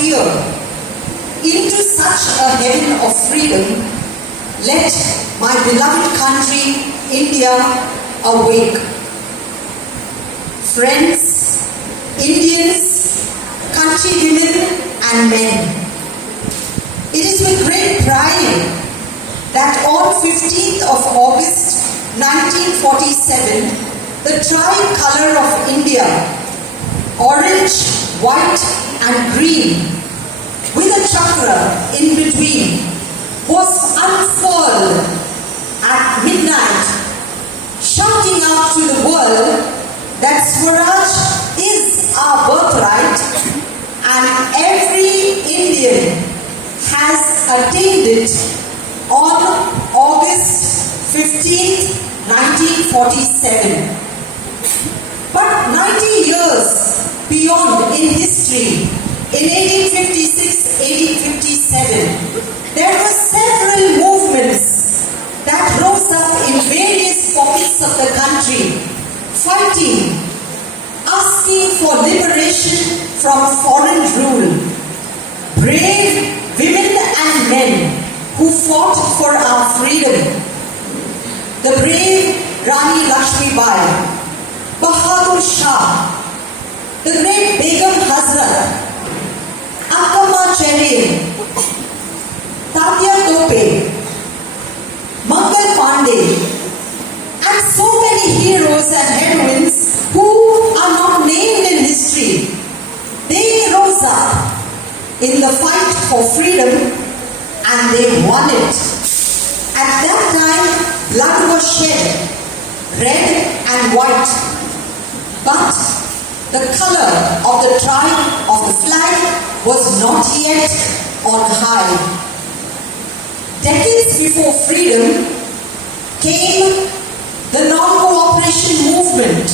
fear into such a heaven of freedom, let my beloved country, India, awake. Friends, Indians, countrywomen and men, it is with great pride that on 15th of August 1947, the tricolour of India, orange, white and green, with a chakra in between, was unfurled at midnight, shouting out to the world that Swaraj is our birthright and every Indian has attained it on August 15th, 1947. But 90 years beyond in history, in 1856-1857, there were several movements that rose up in various pockets of the country, fighting, asking for liberation from foreign rule. Brave women and men who fought for our freedom. The brave Rani Lakshmibai, Bahadur Shah, the great Begum Hazrat, Akkama Cherry, Tatya Tope, Mangal Pandey, and so many heroes and heroines who are not named in history. They rose up in the fight for freedom and they won it. At that time, blood was shed, red and white, but the color of the tribe of the flag was not yet on high. Decades before freedom came the non-cooperation movement,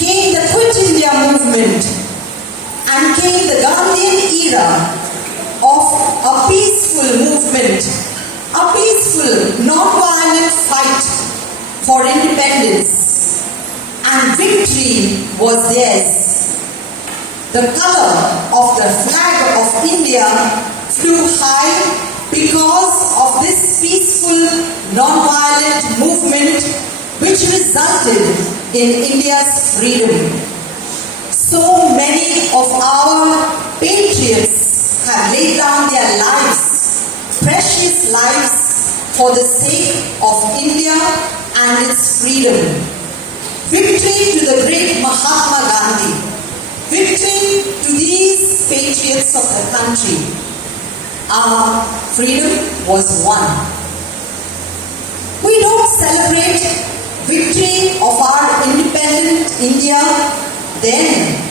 came the Quit India movement, and came the Gandhian era of a peaceful movement, a peaceful, non-violent fight for independence. And victory was theirs. The color of the flag of India flew high because of this peaceful, non-violent movement which resulted in India's freedom. So many of our patriots have laid down their lives, precious lives, for the sake of India and its freedom. Victory to the great Mahatma Gandhi. Victory to these patriots of the country. Our freedom was won. We don't celebrate victory of our independent India then.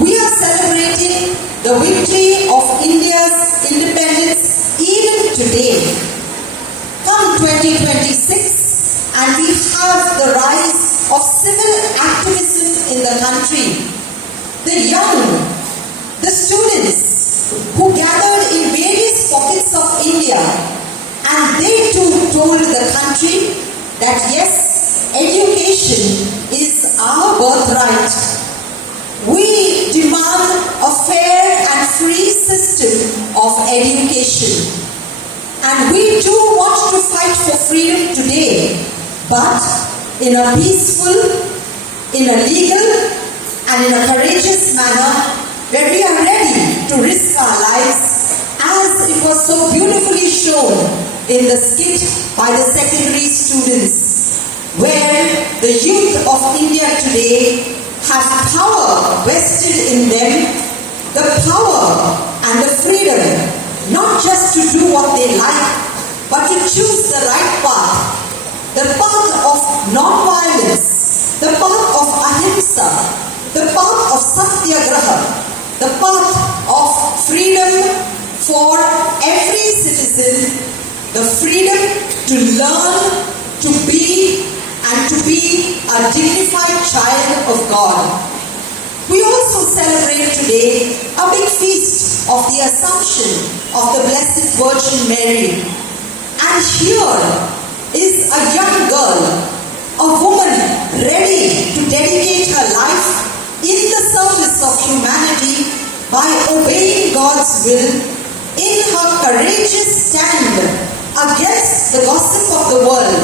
We are celebrating the victory of India's independence even today. Come 2026 and we have the rise of civil activism in the country. The young, the students who gathered in various pockets of India, and they too told the country that yes, education is our birthright. We demand a fair and free system of education. And we too want to fight for freedom today, but in a peaceful, in a legal, and in a courageous manner where we are ready to risk our lives, as it was so beautifully shown in the skit by the secondary students, where the youth of India today have power vested in them, the power and the freedom not just to do what they like, but to choose the right path, the path of non-violence, the path of ahimsa, the path of satyagraha, the path of freedom for every citizen, the freedom to learn, to be, and to be a dignified child of God. We also celebrate today a big feast of the Assumption of the Blessed Virgin Mary. And here is a young girl, a woman ready to dedicate her life in the service of humanity by obeying God's will in her courageous stand against the gossip of the world,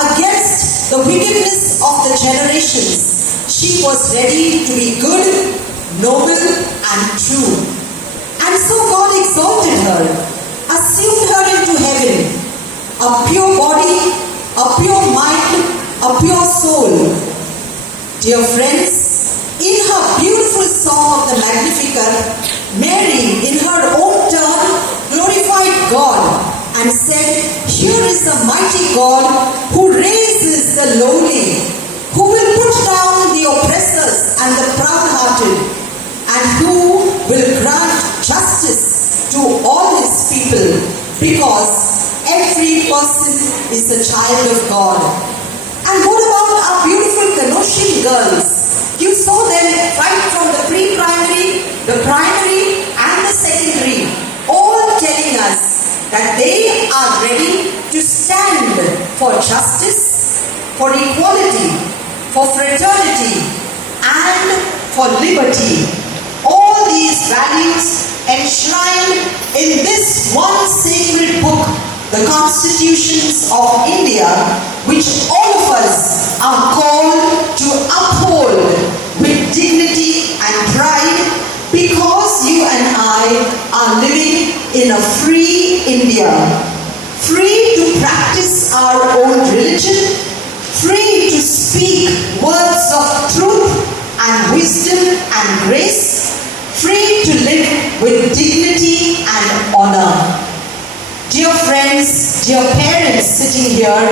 against the wickedness of the generations. She was ready to be good, noble, and true. And so God exalted her, assumed her into heaven, a pure body, a pure mind, a pure soul. Dear friends, in her beautiful song of the Magnificat, Mary, in her own turn, glorified God and said, "Here is the mighty God who raises the lowly, who will put down the oppressors and the proud-hearted, and who will grant justice to all his people, because every person is a child of God." And what about our beautiful Canossian girls? You saw them right from the pre-primary, the primary, and the secondary, all telling us that they are ready to stand for justice, for equality, for fraternity, and for liberty. All these values enshrined in this one sacred book, the Constitutions of India, which all of us are called to uphold with dignity and pride, because you and I are living in a free India, free to practice our own religion, free to speak words of truth and wisdom and grace, free to live with dignity and honor. Dear friends, dear parents sitting here,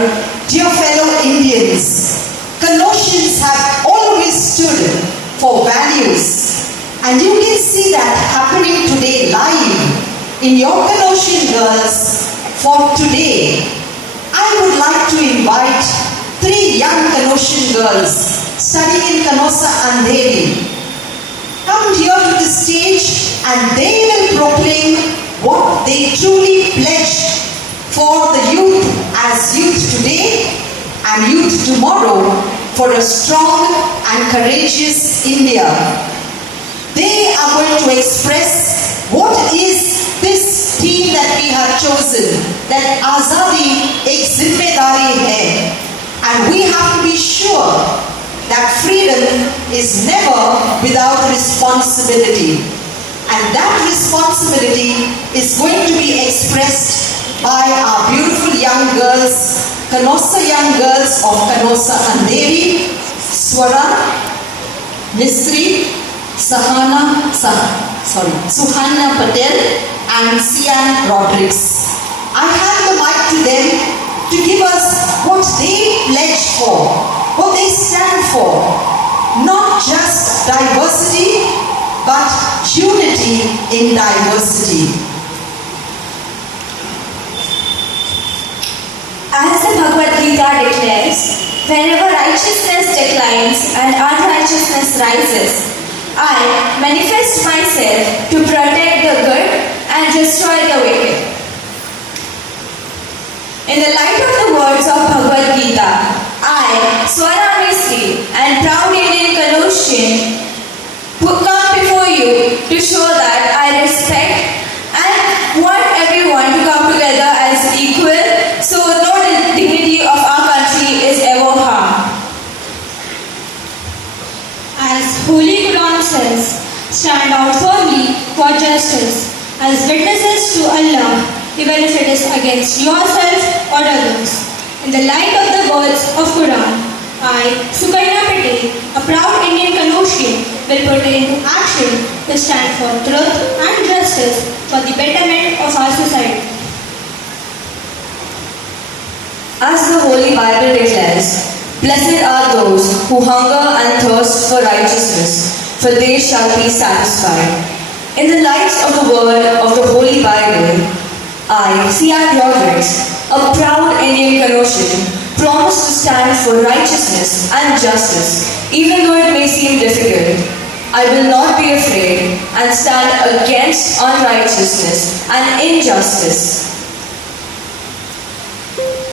dear fellow Indians, Colossians have always stood for values, and you can see that happening today live in your Colossian girls for today. I would like to invite 3 young Colossian girls studying in Canossa Andheri. Come here to the stage and they will proclaim what they truly pledged for the youth as youth today and youth tomorrow for a strong and courageous India. They are going to express what is this theme that we have chosen, that Azadi ek zimmedari hai, and we have to be sure that freedom is never without responsibility. And that responsibility is going to be expressed by our beautiful young girls, Canossa young girls of Canossa Andheri, Swara, Misri, Suhana Patel, and Sian Rodriguez. I hand the mic to them to give us what they pledge for, what they stand for. Not just diversity, but unity in diversity. As the Bhagavad Gita declares, whenever righteousness declines and unrighteousness rises, I manifest myself to protect the good and destroy the wicked. In the light of the words of Bhagavad Gita, I, Swara Misri, and proud Indian Colossian, come before you to show that I respect and want everyone to come together as equal, so no dignity of our country is ever harmed. As Holy Quran says, stand out firmly for justice as witnesses to Allah, even if it is against yourself or others. In the light of the words of Quran, I, Sukarna Patel, a proud Indian Canossian, will put it into action to stand for truth and justice for the betterment of our society. As the Holy Bible declares, blessed are those who hunger and thirst for righteousness, for they shall be satisfied. In the light of the word of the Holy Bible, I, Sian Rodriguez, a proud Indian Canossian, promise to stand for righteousness and justice, even though it may seem difficult. I will not be afraid and stand against unrighteousness and injustice.